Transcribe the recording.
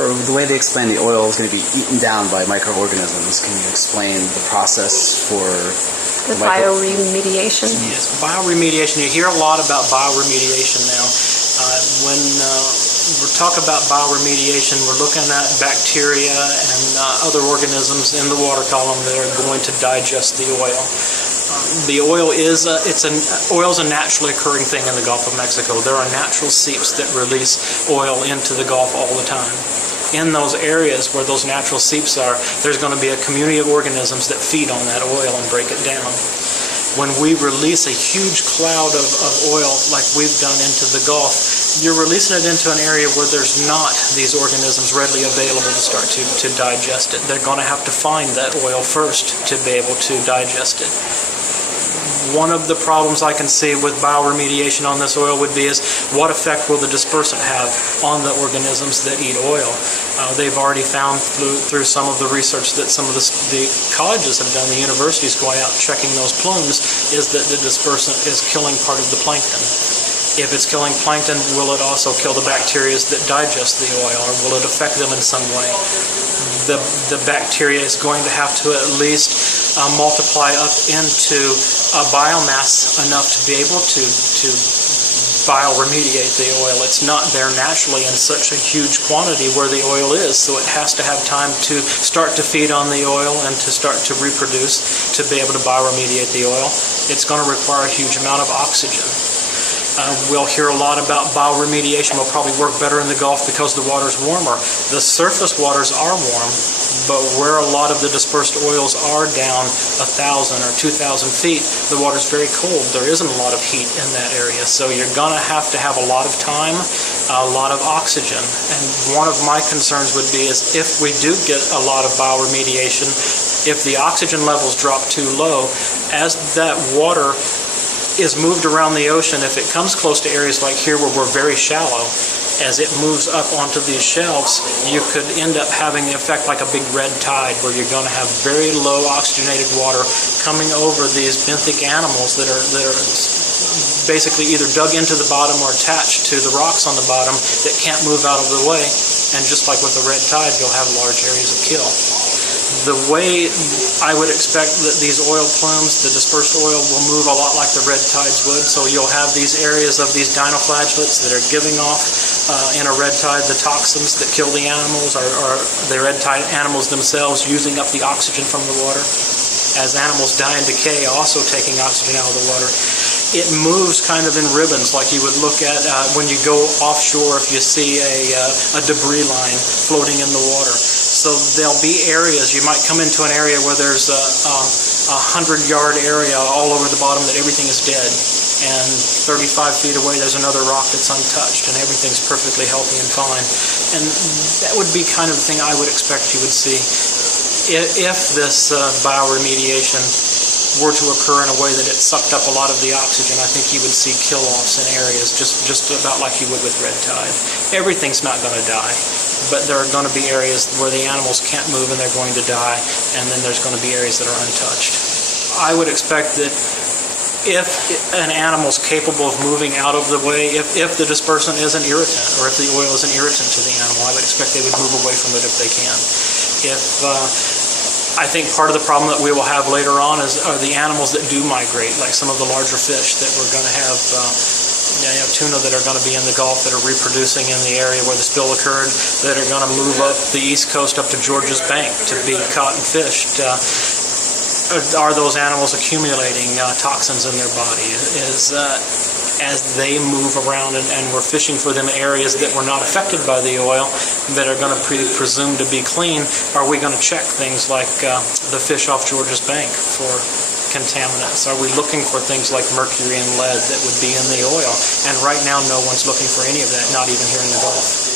For the way they explain the oil is going to be eaten down by microorganisms, can you explain the process for the bioremediation? Yes, bioremediation. You hear a lot about bioremediation now. When we're talking about bioremediation, we're looking at bacteria and other organisms in the water column that are going to digest the oil. The oil is oil is a naturally occurring thing in the Gulf of Mexico. There are natural seeps that release oil into the Gulf all the time. In those areas where those natural seeps are, there's going to be a community of organisms that feed on that oil and break it down. When we release a huge cloud of oil like we've done into the Gulf, you're releasing it into an area where there's not these organisms readily available to start to digest it. They're going to have to find that oil first to be able to digest it. One of the problems I can see with bioremediation on this oil would be is what effect will the dispersant have on the organisms that eat oil? They've already found through some of the research that some of the colleges have done, the universities going out checking those plumes, is that the dispersant is killing part of the plankton. If it's killing plankton, will it also kill the bacteria that digest the oil, or will it affect them in some way? The bacteria is going to have to at least multiply up into a biomass enough to be able to bioremediate the oil. It's not there naturally in such a huge quantity where the oil is, so it has to have time to start to feed on the oil and to start to reproduce to be able to bioremediate the oil. It's going to require a huge amount of oxygen. We'll hear a lot about bioremediation will probably work better in the Gulf because the water's warmer. The surface waters are warm, but where a lot of the dispersed oils are down 1,000 or 2,000 feet, the water's very cold. There isn't a lot of heat in that area, so you're going to have a lot of time, a lot of oxygen. And one of my concerns would be is if we do get a lot of bioremediation, if the oxygen levels drop too low, as that water is moved around the ocean, if it comes close to areas like here where we're very shallow, as it moves up onto these shelves, you could end up having the effect like a big red tide where you're going to have very low oxygenated water coming over these benthic animals that are basically either dug into the bottom or attached to the rocks on the bottom that can't move out of the way, and just like with the red tide, you'll have large areas of kill. The way I would expect that these oil plumes, the dispersed oil, will move a lot like the red tides would. So you'll have these areas of these dinoflagellates that are giving off in a red tide the toxins that kill the animals, or the red tide animals themselves using up the oxygen from the water. As animals die and decay, also taking oxygen out of the water. It moves kind of in ribbons, like you would look at when you go offshore if you see a debris line floating in the water. So there'll be areas, you might come into an area where there's a 100-yard area all over the bottom that everything is dead. And 35 feet away there's another rock that's untouched and everything's perfectly healthy and fine. And that would be kind of the thing I would expect you would see if this bioremediation were to occur in a way that it sucked up a lot of the oxygen. I think you would see kill-offs in areas just about like you would with red tide. Everything's not going to die, but there are going to be areas where the animals can't move and they're going to die, and then there's going to be areas that are untouched. I would expect that if an animal's capable of moving out of the way, if the dispersant is an irritant, or if the oil is an irritant to the animal, I would expect they would move away from it if they can. I think part of the problem that we will have later on are the animals that do migrate, like some of the larger fish that we're going to have, tuna that are going to be in the Gulf that are reproducing in the area where the spill occurred, that are going to move up the east coast up to Georgia's Bank to be caught and fished. Are those animals accumulating toxins in their body? As they move around and we're fishing for them in areas that were not affected by the oil, that are going to be presumed to be clean, are we going to check things like the fish off Georgia's Bank for contaminants? Are we looking for things like mercury and lead that would be in the oil? And right now no one's looking for any of that, not even here in the Gulf.